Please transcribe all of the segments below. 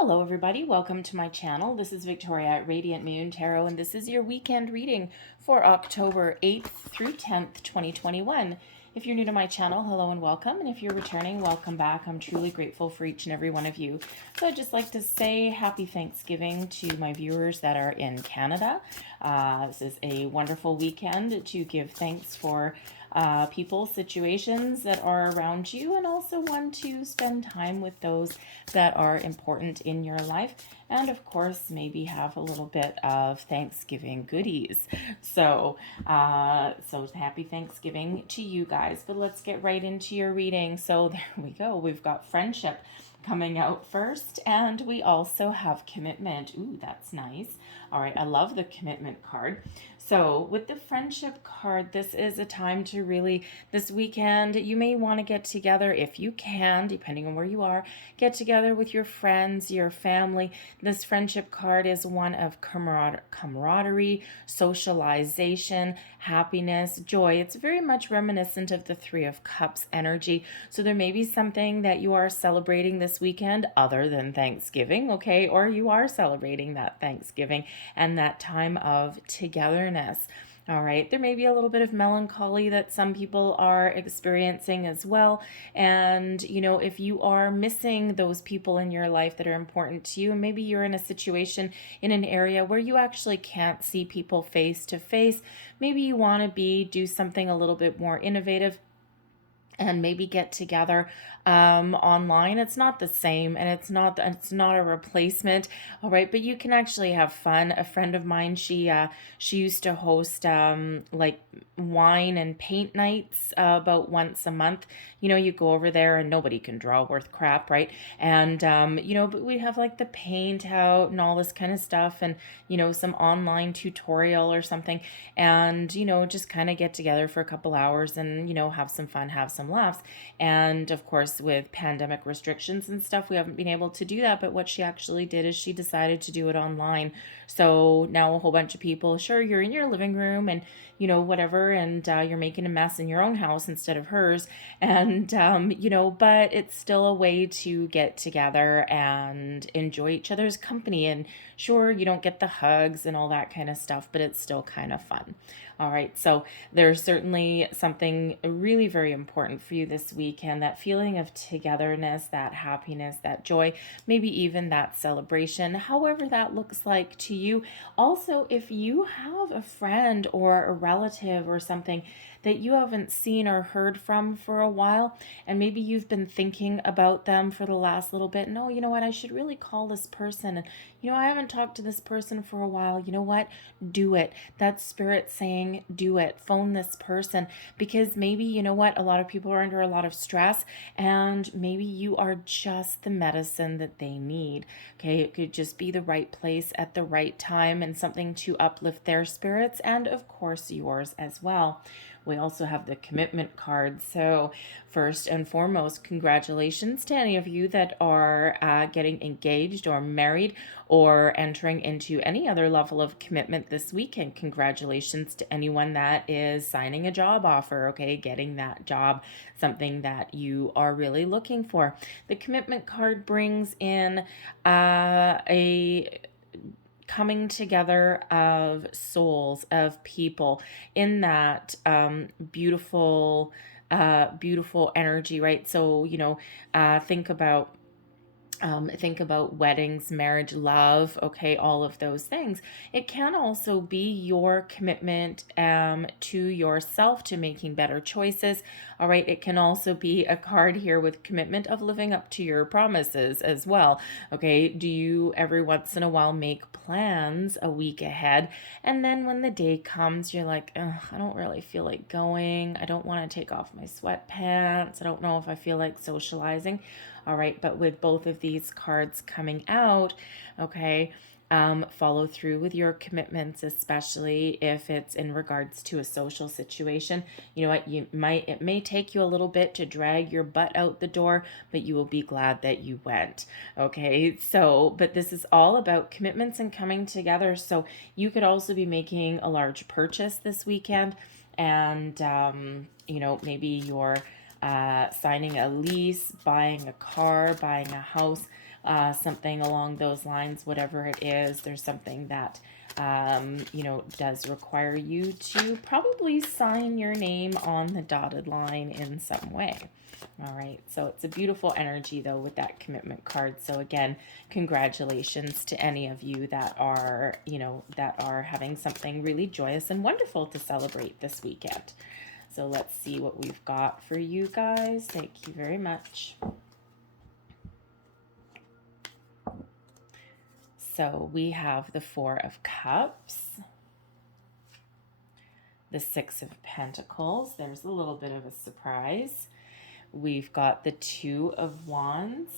Hello everybody, welcome to my channel. This is Victoria at Radiant Moon Tarot, and this is your weekend reading for October 8th through 10th, 2021. If you're new to my channel, hello and welcome, and if you're returning, welcome back. I'm truly grateful for each and every one of you. So I'd just like to say happy Thanksgiving to my viewers that are in Canada. This is a wonderful weekend to give thanks for people, situations that are around you, and also one to spend time with those that are important in your life. And of course, maybe have a little bit of Thanksgiving goodies. So happy Thanksgiving to you guys. But let's get right into your reading. So there we go. We've got friendship coming out first, and we also have commitment. Ooh, that's nice. All right, I love the commitment card. So with the friendship card, this is a time to really, this weekend, you may want to get together if you can, depending on where you are, get together with your friends, your family. This friendship card is one of camaraderie, socialization, happiness, joy. It's very much reminiscent of the Three of Cups energy. So there may be something that you are celebrating this weekend other than Thanksgiving, okay? Or you are celebrating that Thanksgiving and that time of togetherness. All right, there may be a little bit of melancholy that some people are experiencing as well. And, you know, if you are missing those people in your life that are important to you, and maybe you're in a situation in an area where you actually can't see people face to face, maybe you want to do something a little bit more innovative and maybe get together online. It's not the same, and it's not a replacement. All right, but you can actually have fun. A friend of mine, she used to host like wine and paint nights about once a month. You know, you go over there and nobody can draw worth crap, right? And you know, but we have like the paint out and all this kind of stuff, and you know, some online tutorial or something, and you know, just kind of get together for a couple hours and you know, have some fun, have some laughs. And of course, with pandemic restrictions and stuff, we haven't been able to do that. But what she actually did is she decided to do it online. So now a whole bunch of people, sure, you're in your living room and you know, whatever, and you're making a mess in your own house instead of hers. And, you know, but it's still a way to get together and enjoy each other's company. And sure, you don't get the hugs and all that kind of stuff, but it's still kind of fun. All right, so there's certainly something really very important for you this weekend, that feeling of togetherness, that happiness, that joy, maybe even that celebration, however that looks like to you. Also, if you have a friend or a relative or something that you haven't seen or heard from for a while, and maybe you've been thinking about them for the last little bit, no, you know what, I should really call this person, and you know, I haven't talked to this person for a while, you know what, do it. That's spirit saying do it. Phone this person, because maybe, you know what, a lot of people are under a lot of stress, and maybe you are just the medicine that they need. Okay, it could just be the right place at the right time and something to uplift their spirits and of course yours as well. We also have the commitment card. So first and foremost, congratulations to any of you that are getting engaged or married or entering into any other level of commitment this weekend. Congratulations to anyone that is signing a job offer, okay, getting that job, something that you are really looking for. The commitment card brings in a coming together of souls, of people in that beautiful energy, right? So, you know, think about weddings, marriage, love, okay, all of those things. It can also be your commitment to yourself, to making better choices. All right, it can also be a card here with commitment of living up to your promises as well. Okay, do you every once in a while make plans a week ahead, and then when the day comes, you're like, I don't really feel like going. I don't want to take off my sweatpants. I don't know if I feel like socializing. All right, but with both of these cards coming out, okay, follow through with your commitments, especially if it's in regards to a social situation. You know what, it may take you a little bit to drag your butt out the door, but you will be glad that you went. Okay, so, but this is all about commitments and coming together. So you could also be making a large purchase this weekend, and you know, maybe you're signing a lease, buying a car, buying a house, something along those lines, whatever it is. There's something that does require you to probably sign your name on the dotted line in some way. All right, so it's a beautiful energy though with that commitment card. So again, congratulations to any of you that are, that are having something really joyous and wonderful to celebrate this weekend. So let's see what we've got for you guys. Thank you very much. So we have the Four of Cups, the Six of Pentacles. There's a little bit of a surprise. We've got the Two of Wands,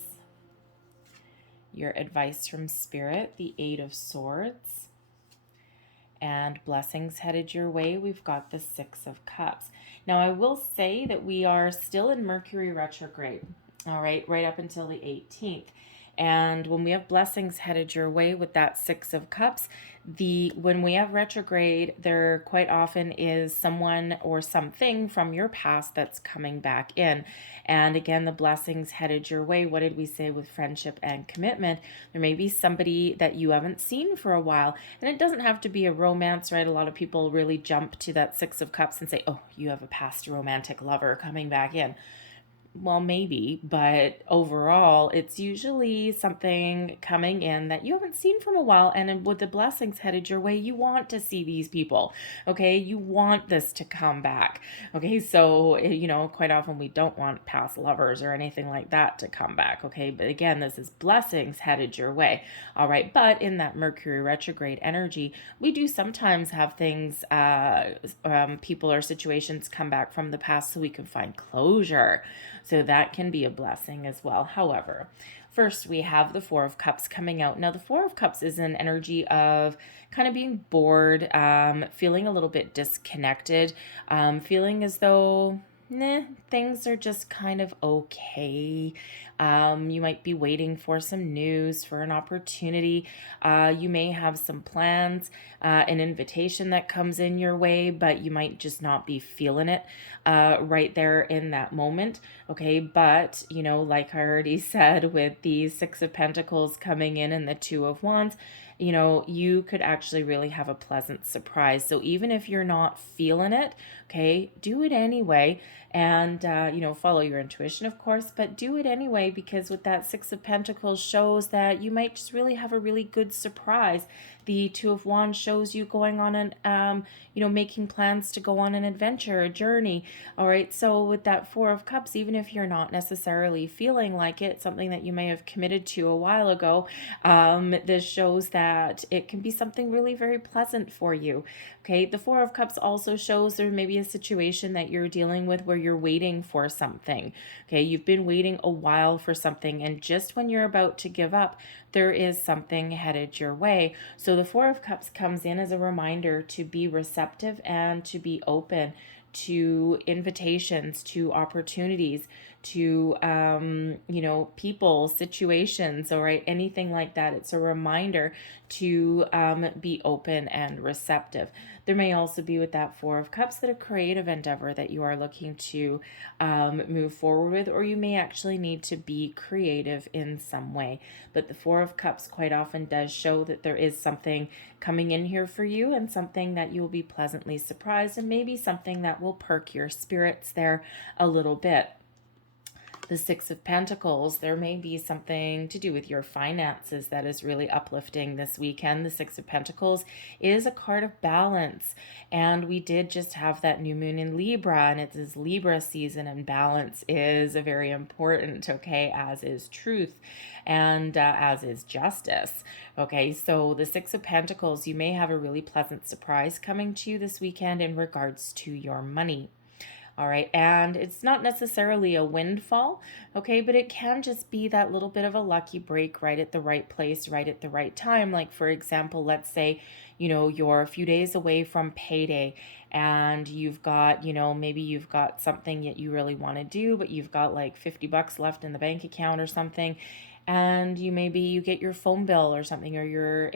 your advice from Spirit, the Eight of Swords, and blessings headed your way. We've got the Six of Cups. Now, I will say that we are still in Mercury retrograde, all right, right up until the 18th. And when we have blessings headed your way with that Six of Cups, when we have retrograde, there quite often is someone or something from your past that's coming back in. And again, the blessings headed your way. What did we say with friendship and commitment? There may be somebody that you haven't seen for a while. And it doesn't have to be a romance, right? A lot of people really jump to that Six of Cups and say, oh, you have a past romantic lover coming back in. Well, maybe, but overall, it's usually something coming in that you haven't seen from a while. And with the blessings headed your way, you want to see these people, okay? You want this to come back, okay? So, quite often we don't want past lovers or anything like that to come back, okay? But again, this is blessings headed your way, all right? But in that Mercury retrograde energy, we do sometimes have things, people or situations come back from the past so we can find closure. So that can be a blessing as well. However, first we have the Four of Cups coming out. Now, the Four of Cups is an energy of kind of being bored, feeling a little bit disconnected, feeling as though things are just kind of okay. You might be waiting for some news, for an opportunity. You may have some plans, an invitation that comes in your way, but you might just not be feeling it right there in that moment. Okay, but, like I already said, with the Six of Pentacles coming in and the Two of Wands, you could actually really have a pleasant surprise. So even if you're not feeling it, okay, do it anyway. And, follow your intuition, of course, but do it anyway, because with that Six of Pentacles shows that you might just really have a really good surprise. The Two of Wands shows you going on an, making plans to go on an adventure, a journey. All right. So with that Four of Cups, even if you're not necessarily feeling like it, something that you may have committed to a while ago, this shows that it can be something really very pleasant for you. Okay. The Four of Cups also shows there may be a situation that you're dealing with where you're waiting for something. Okay. You've been waiting a while for something, and just when you're about to give up, there is something headed your way. So the Four of Cups comes in as a reminder to be receptive and to be open to invitations, to opportunities, to, people, situations, all right, anything like that. It's a reminder to be open and receptive. There may also be with that Four of Cups that a creative endeavor that you are looking to move forward with, or you may actually need to be creative in some way. But the Four of Cups quite often does show that there is something coming in here for you, and something that you will be pleasantly surprised, and maybe something that will perk your spirits there a little bit. The Six of Pentacles, there may be something to do with your finances that is really uplifting this weekend. The Six of Pentacles is a card of balance, and we did just have that new moon in Libra, and it is Libra season, and balance is very important, okay, as is truth, and as is justice. Okay, so the Six of Pentacles, you may have a really pleasant surprise coming to you this weekend in regards to your money. All right, and it's not necessarily a windfall, okay, but it can just be that little bit of a lucky break right at the right place, right at the right time. Like, for example, let's say, you're a few days away from payday, and you've got, maybe you've got something that you really want to do, but you've got like $50 left in the bank account or something. And you get your phone bill or something, or your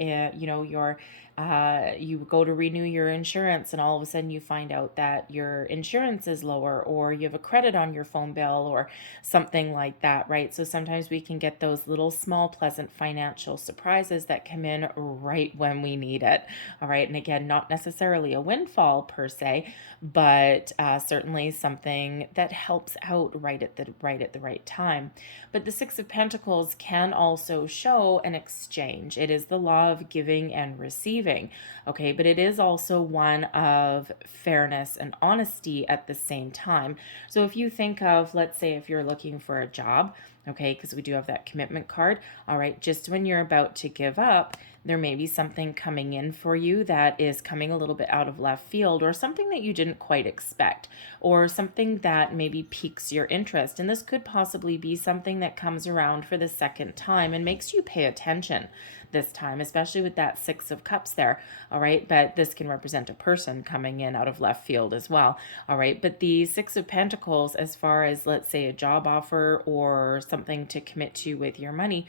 You go to renew your insurance and all of a sudden you find out that your insurance is lower, or you have a credit on your phone bill or something like that, right? So sometimes we can get those little small pleasant financial surprises that come in right when we need it. All right. And again, not necessarily a windfall per se, but certainly something that helps out right at the right time. But the Six of Pentacles can also show an exchange. It is the law of giving and receiving, okay? But it is also one of fairness and honesty at the same time. So if you think of, let's say, if you're looking for a job, okay, because we do have that commitment card, all right, just when you're about to give up, there may be something coming in for you that is coming a little bit out of left field, or something that you didn't quite expect, or something that maybe piques your interest. And this could possibly be something that comes around for the second time and makes you pay attention this time, especially with that Six of Cups there. All right. But this can represent a person coming in out of left field as well. All right. But the Six of Pentacles, as far as, let's say, a job offer or something to commit to with your money,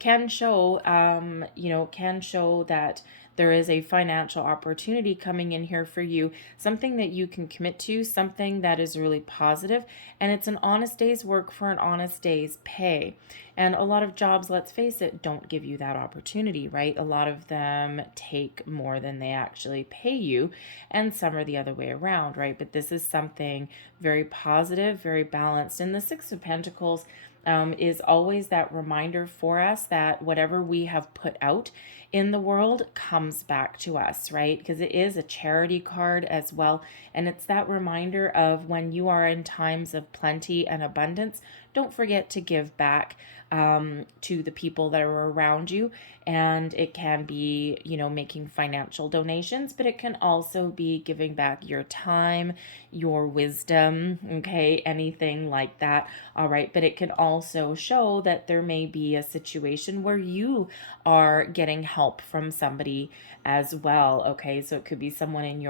can show, can show that there is a financial opportunity coming in here for you, something that you can commit to, something that is really positive, and it's an honest day's work for an honest day's pay. And a lot of jobs, let's face it, don't give you that opportunity, right? A lot of them take more than they actually pay you, and some are the other way around, right? But this is something very positive, very balanced. And the Six of Pentacles is always that reminder for us that whatever we have put out in the world comes back to us, right? Because it is a charity card as well. And it's that reminder of when you are in times of plenty and abundance, don't forget to give back to the people that are around you. And it can be, making financial donations, but it can also be giving back your time, your wisdom, okay, anything like that. All right. But it can also show that there may be a situation where you are getting help from somebody as well. Okay. So it could be someone in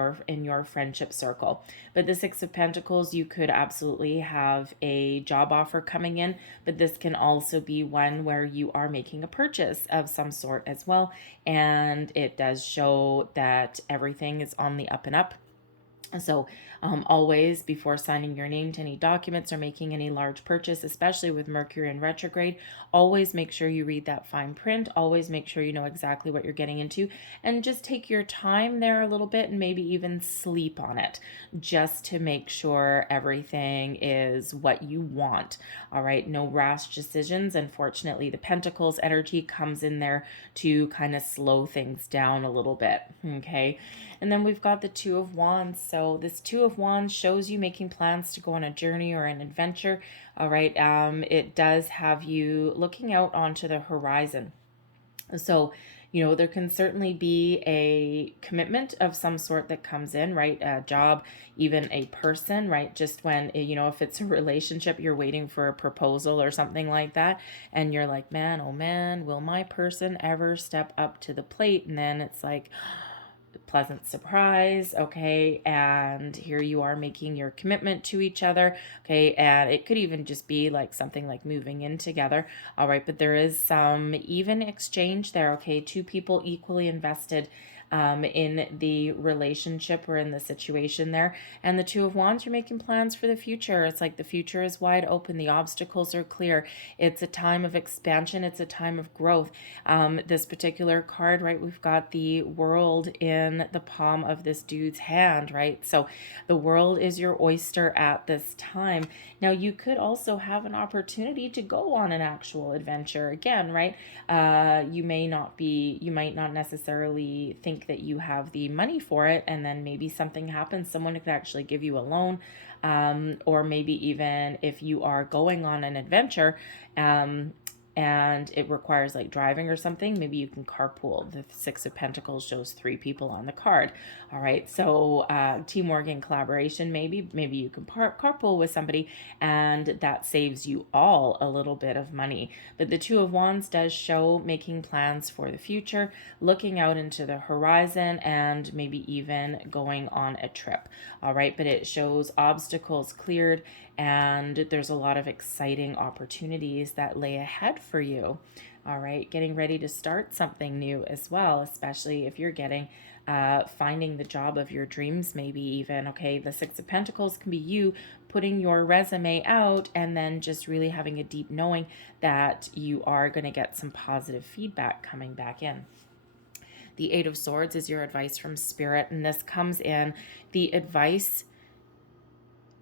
your friendship circle. But the Six of Pentacles, you could absolutely have a job offer coming in, but this can also be one where you are making a purchase of some sort as well. And it does show that everything is on the up and up. So always, before signing your name to any documents or making any large purchase, especially with Mercury in retrograde, always make sure you read that fine print. Always make sure you know exactly what you're getting into, and just take your time there a little bit and maybe even sleep on it just to make sure everything is what you want. All right. No rash decisions. Unfortunately, the Pentacles energy comes in there to kind of slow things down a little bit. Okay. And then we've got the Two of Wands. So this Two of Wands shows you making plans to go on a journey or an adventure. All right. It does have you looking out onto the horizon. So, there can certainly be a commitment of some sort that comes in, right? A job, even a person, right? Just when, if it's a relationship, you're waiting for a proposal or something like that. And you're like, man, oh man, will my person ever step up to the plate? And then it's like, pleasant surprise, okay, and here you are making your commitment to each other, okay, and it could even just be like something like moving in together, all right, but there is some even exchange there, okay, two people equally invested in the relationship or in the situation there. And the Two of Wands, you're making plans for the future. It's like the future is wide open. The obstacles are clear. It's a time of expansion. It's a time of growth. This particular card, right, we've got the world in the palm of this dude's hand, right? So the world is your oyster at this time. Now, you could also have an opportunity to go on an actual adventure again, right? You might not necessarily think that you have the money for it, and then maybe something happens. Someone could actually give you a loan, or maybe even if you are going on an adventure, and it requires like driving or something, maybe you can carpool. The Six of Pentacles shows 3 people on the card. All right, so teamwork and collaboration, maybe you can carpool with somebody, and that saves you all a little bit of money. But the Two of Wands does show making plans for the future, looking out into the horizon, and maybe even going on a trip. All right, but it shows obstacles cleared, and there's a lot of exciting opportunities that lay ahead for you. all right? Getting ready to start something new as well, especially if you're getting finding the job of your dreams, maybe even, okay? The Six of Pentacles can be you putting your resume out and then just really having a deep knowing that you are going to get some positive feedback coming back in. The Eight of Swords is your advice from Spirit, and this comes in the advice: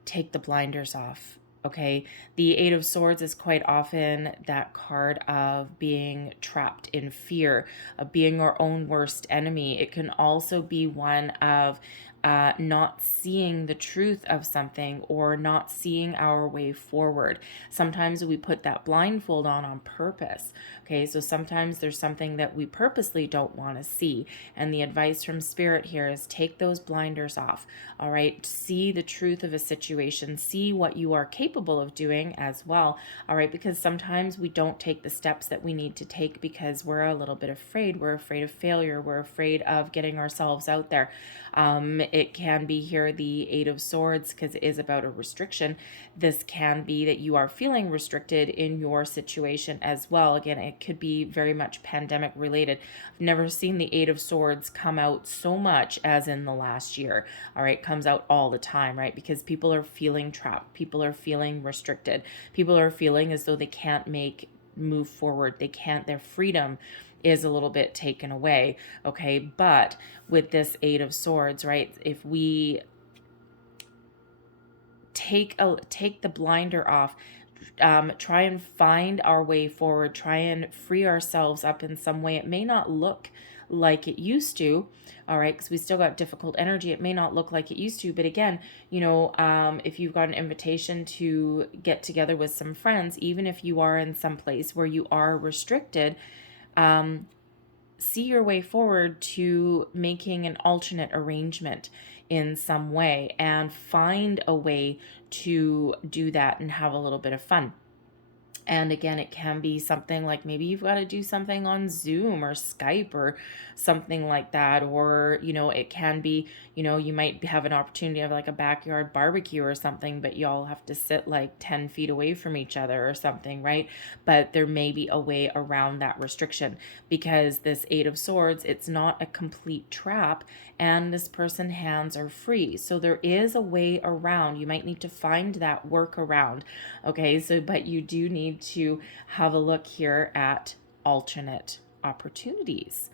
take the blinders off. Okay, the Eight of Swords is quite often that card of being trapped in fear, of being our own worst enemy. It can also be one of not seeing the truth of something or not seeing our way forward. Sometimes we put that blindfold on purpose. Okay, so sometimes there's something that we purposely don't want to see. And the advice from Spirit here is take those blinders off. All right, see the truth of a situation, see what you are capable of doing as well. All right, because sometimes we don't take the steps that we need to take because we're a little bit afraid. We're afraid of failure. We're afraid of getting ourselves out there. It can be here the Eight of Swords because it is about a restriction. This can be that you are feeling restricted in your situation as well. Again, it could be very much pandemic related. I've never seen the Eight of Swords come out so much as in the last year. All right, comes out all the time, right? Because people are feeling trapped. People are feeling restricted. People are feeling as though they can't move forward. They can't, their freedom is a little bit taken away. Okay, but with this Eight of Swords, right, if we take the blinder off, try and find our way forward, try and free ourselves up in some way. It may not look like it used to, all right, because we still got difficult energy. It may not look like it used to, but again, you know, if you've got an invitation to get together with some friends, even if you are in some place where you are restricted, see your way forward to making an alternate arrangement in some way and find a way to do that and have a little bit of fun. And again, it can be something like maybe you've got to do something on Zoom or Skype or something like that. Or, you know, it can be, you know, you might have an opportunity of like a backyard barbecue or something, but you all have to sit like 10 feet away from each other or something, right? But there may be a way around that restriction because this Eight of Swords, it's not a complete trap and this person's hands are free. So there is a way around. You might need to find that workaround. Okay, so but you do need to have a look here at alternate opportunities.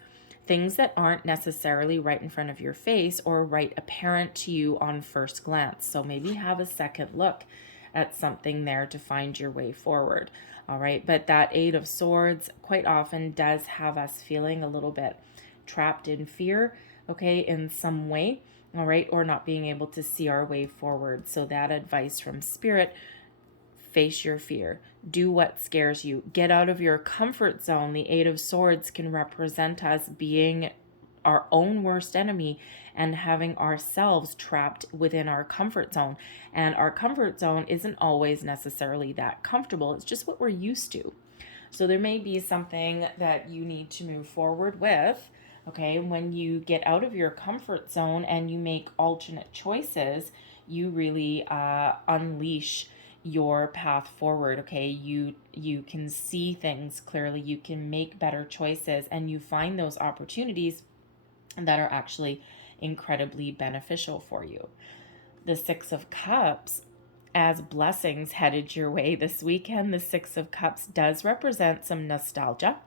Things that aren't necessarily right in front of your face or right apparent to you on first glance. So maybe have a second look at something there to find your way forward. All right, but that Eight of Swords quite often does have us feeling a little bit trapped in fear, okay, in some way, all right, or not being able to see our way forward. So that advice from Spirit: face your fear. Do what scares you. Get out of your comfort zone. The Eight of Swords can represent us being our own worst enemy and having ourselves trapped within our comfort zone. And our comfort zone isn't always necessarily that comfortable. It's just what we're used to. So there may be something that you need to move forward with. Okay, when you get out of your comfort zone and you make alternate choices, you really unleash your path forward. Okay, you can see things clearly, you can make better choices, and you find those opportunities that are actually incredibly beneficial for you. The Six of Cups as blessings headed your way this weekend. The Six of Cups does represent some nostalgia.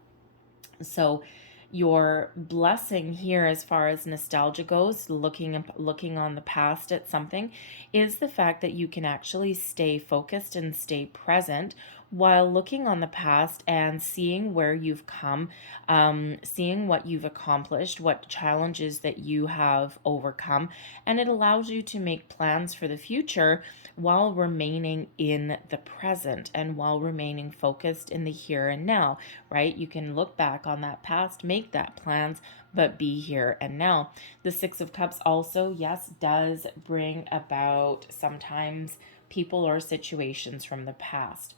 So your blessing here as far as nostalgia goes, looking on the past at something, is the fact that you can actually stay focused and stay present while looking on the past and seeing where you've come, seeing what you've accomplished, what challenges that you have overcome, and it allows you to make plans for the future while remaining in the present and while remaining focused in the here and now, right? You can look back on that past, make that plans, but be here and now. The Six of Cups also, yes, does bring about sometimes people or situations from the past.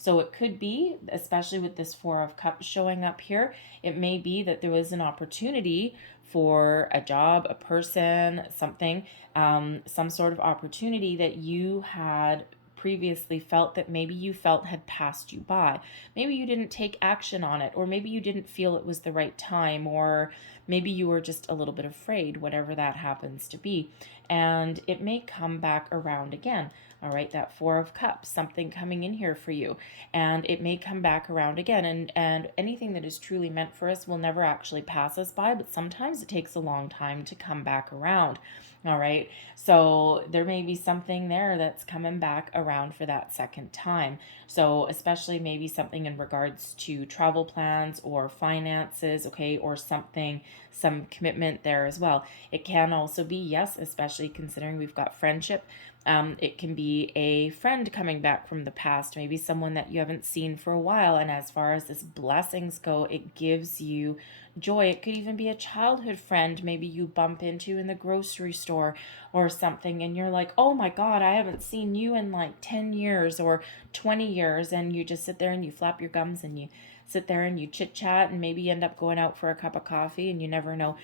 So it could be, especially with this Four of Cups showing up here, it may be that there was an opportunity for a job, a person, something, some sort of opportunity that you had previously felt that maybe you felt had passed you by. Maybe you didn't take action on it, or maybe you didn't feel it was the right time, or maybe you were just a little bit afraid, whatever that happens to be. And it may come back around again. All right, that Four of Cups, something coming in here for you. And it may come back around again. And anything that is truly meant for us will never actually pass us by, but sometimes it takes a long time to come back around. All right, so there may be something there that's coming back around for that second time. So especially maybe something in regards to travel plans or finances, okay, or something, some commitment there as well. It can also be, yes, especially considering we've got friendship. It can be a friend coming back from the past, maybe someone that you haven't seen for a while. And as far as this blessings go, it gives you joy. It could even be a childhood friend, maybe you bump into in the grocery store or something, and you're like, oh my God, I haven't seen you in like 10 years or 20 years. And you just sit there and you flap your gums and you sit there and you chit chat, and maybe you end up going out for a cup of coffee, and you never know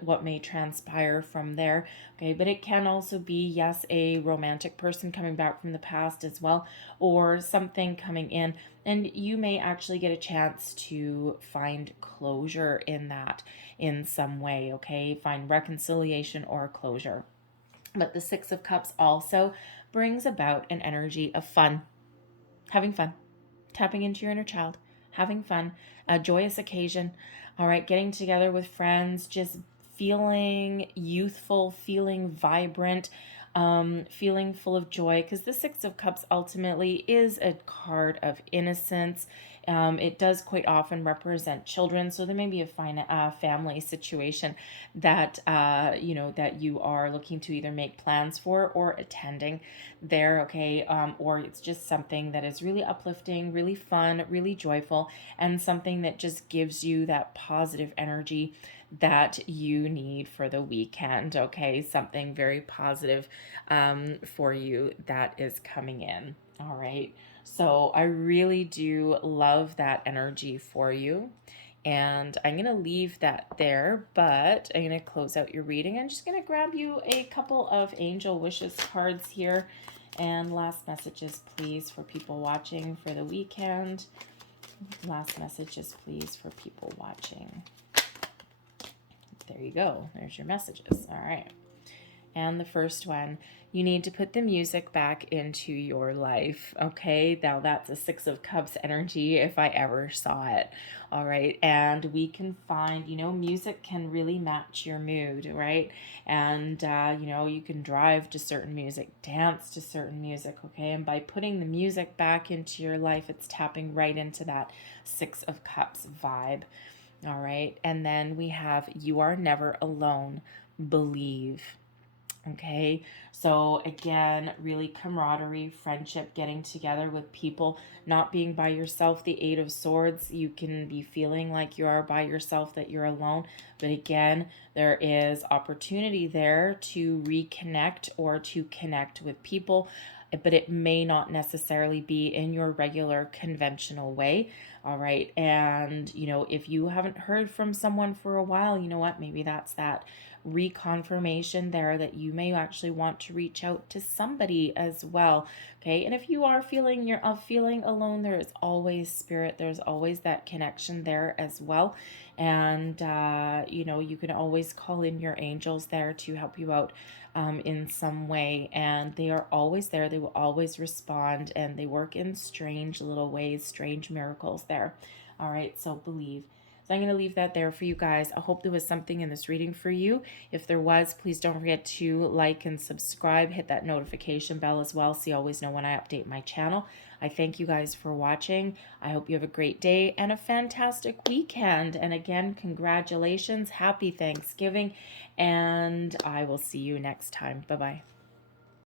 what may transpire from there. Okay, but it can also be, yes, a romantic person coming back from the past as well, or something coming in, and you may actually get a chance to find closure in that in some way. Okay, find reconciliation or closure. But the Six of Cups also brings about an energy of fun, having fun, tapping into your inner child, having fun, a joyous occasion. All right, getting together with friends, just feeling youthful, feeling vibrant, feeling full of joy, because the Six of Cups ultimately is a card of innocence. It does quite often represent children, so there may be a family situation that that you are looking to either make plans for or attending there, okay, or it's just something that is really uplifting, really fun, really joyful, and something that just gives you that positive energy that you need for the weekend, okay? Something very positive for you that is coming in, all right? So I really do love that energy for you. And I'm going to leave that there, but I'm going to close out your reading. I'm just going to grab you a couple of angel wishes cards here. And last messages, please, for people watching for the weekend. Last messages, please, for people watching. There you go. There's your messages. All right. And the first one, you need to put the music back into your life. Okay, now that's a Six of Cups energy if I ever saw it. All right, and we can find, music can really match your mood, right? And, you can drive to certain music, dance to certain music, okay? And by putting the music back into your life, it's tapping right into that Six of Cups vibe. All right, and then we have you are never alone, believe. Okay, so again, really camaraderie, friendship, getting together with people, not being by yourself. The Eight of Swords, you can be feeling like you are by yourself, that you're alone. But again, there is opportunity there to reconnect or to connect with people, but it may not necessarily be in your regular conventional way. All right, and if you haven't heard from someone for a while, you know what, maybe that's that reconfirmation there that you may actually want to reach out to somebody as well. Okay, and if you are feeling feeling alone, there is always spirit, there's always that connection there as well. And you can always call in your angels there to help you out in some way, and they are always there. They will always respond, and they work in strange little ways, strange miracles there. All right, so believe. So I'm going to leave that there for you guys. I hope there was something in this reading for you. If there was, please don't forget to like and subscribe. Hit that notification bell as well so you always know when I update my channel. I thank you guys for watching. I hope you have a great day and a fantastic weekend. And again, congratulations. Happy Thanksgiving. And I will see you next time. Bye-bye.